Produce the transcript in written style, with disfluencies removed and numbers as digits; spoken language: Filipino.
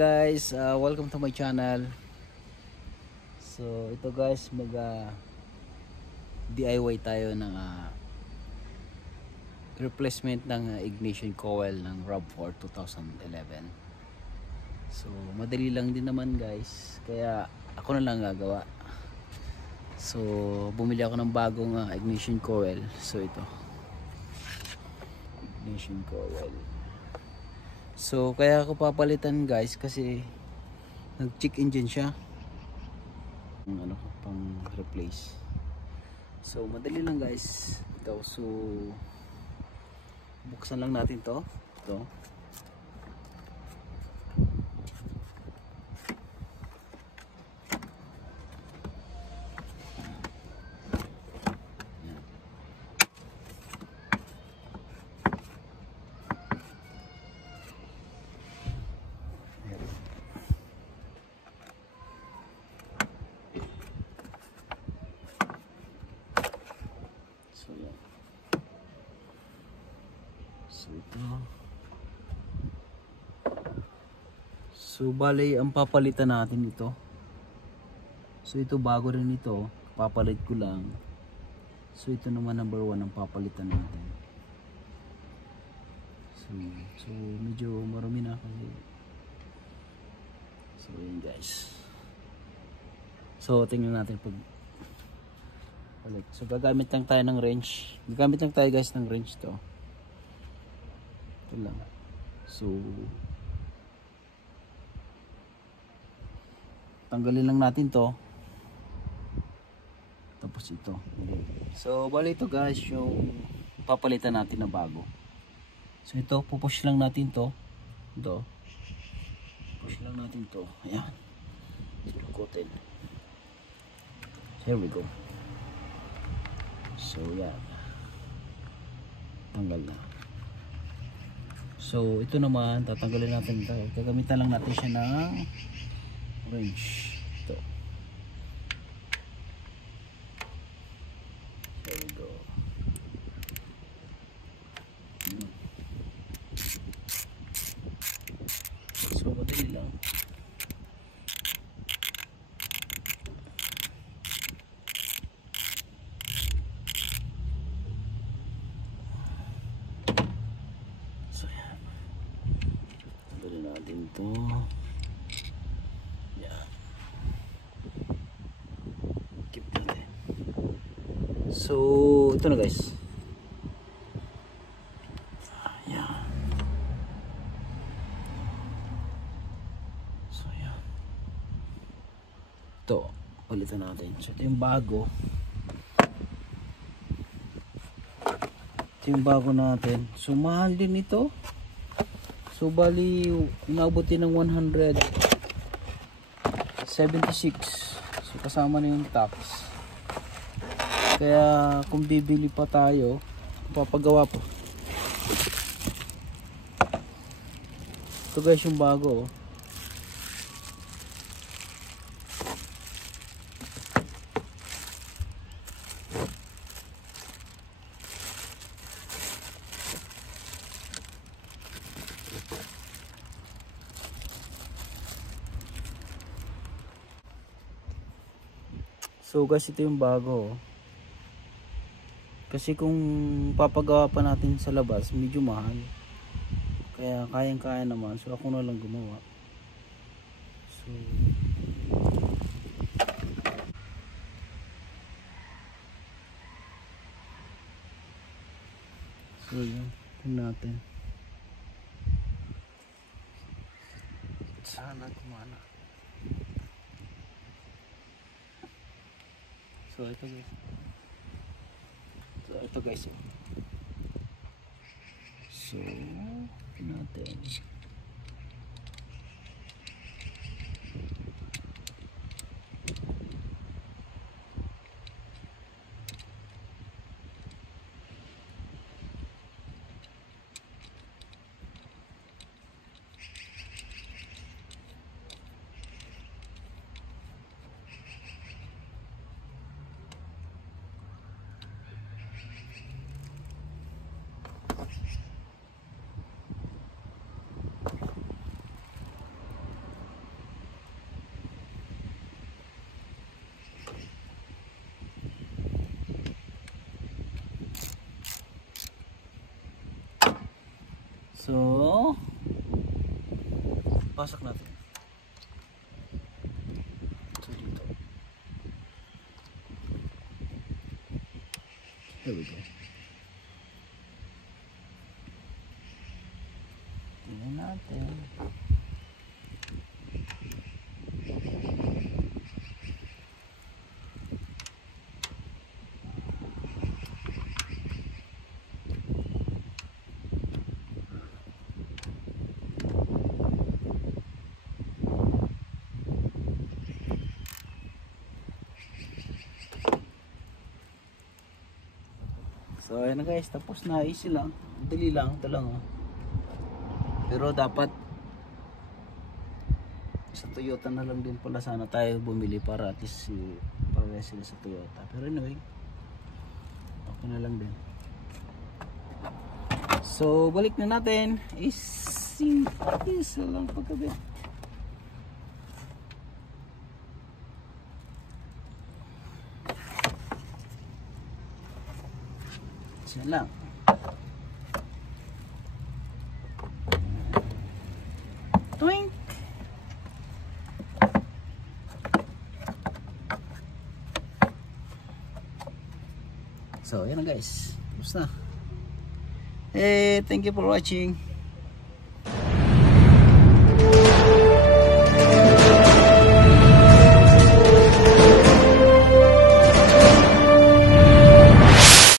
guys, welcome to my channel. So ito guys, mag DIY tayo ng replacement ng ignition coil ng RAV4 2011. So madali lang din naman guys, kaya ako na lang gagawa. So bumili ako ng bagong ignition coil. So ito, ignition coil. So kaya ako papalitan guys kasi nag-check engine siya. Ano, pang replace. So madali lang guys. Ito, so buksan lang natin to. Ito. So bali ang papalitan natin ito. So ito bago rin ito, papalit ko lang. So ito naman number 1 ang papalitan natin. So medyo marumi na kasi. So yun guys. So tingnan natin pag palit. So gagamit lang tayo ng wrench. Gagamit lang tayo guys ng wrench to. Ito lang. So tanggalin lang natin to, tapos ito. So bali ito guys yung papalitan natin na bago. So ito, pupush lang natin to. Ito, push lang natin to. Ayan, silukotin. Here we go. So yan, tanggal na. So ito naman tatanggalin natin ito. Gagamitan lang natin siya ng wrench. Ito. There we go. So madali lang. So yan, tanggalin natin ito. So ito na guys. Ayan. So ayan. Ito, palitan natin. So ito yung bago. Ito yung bago natin. So mahal din ito. So bali inabot din ng 176. So kasama na yung tax. Kaya kung bibili pa tayo, papagawa po. Ito guys yung bago. So guys, ito yung bago. Kasi kung papagawa pa natin sa labas, medyo mahal. Kaya kayang-kaya naman. So ako na lang gumawa. So yun. Tingnan natin. Sana kumana. So ito guys. So ito guys. So natin. pasak natin. So dito. There we go. Tingnan natin. So ayan na guys, tapos na, easy lang, dali lang, ito lang oh. Pero dapat sa Toyota na lang din pala sana tayo bumili para at least para sila sa Toyota. Pero anyway, okay na lang din. So balik na natin, is lang pagkabit. Yan lang. Twink. So, yan na guys. Tapos na. Thank you for watching.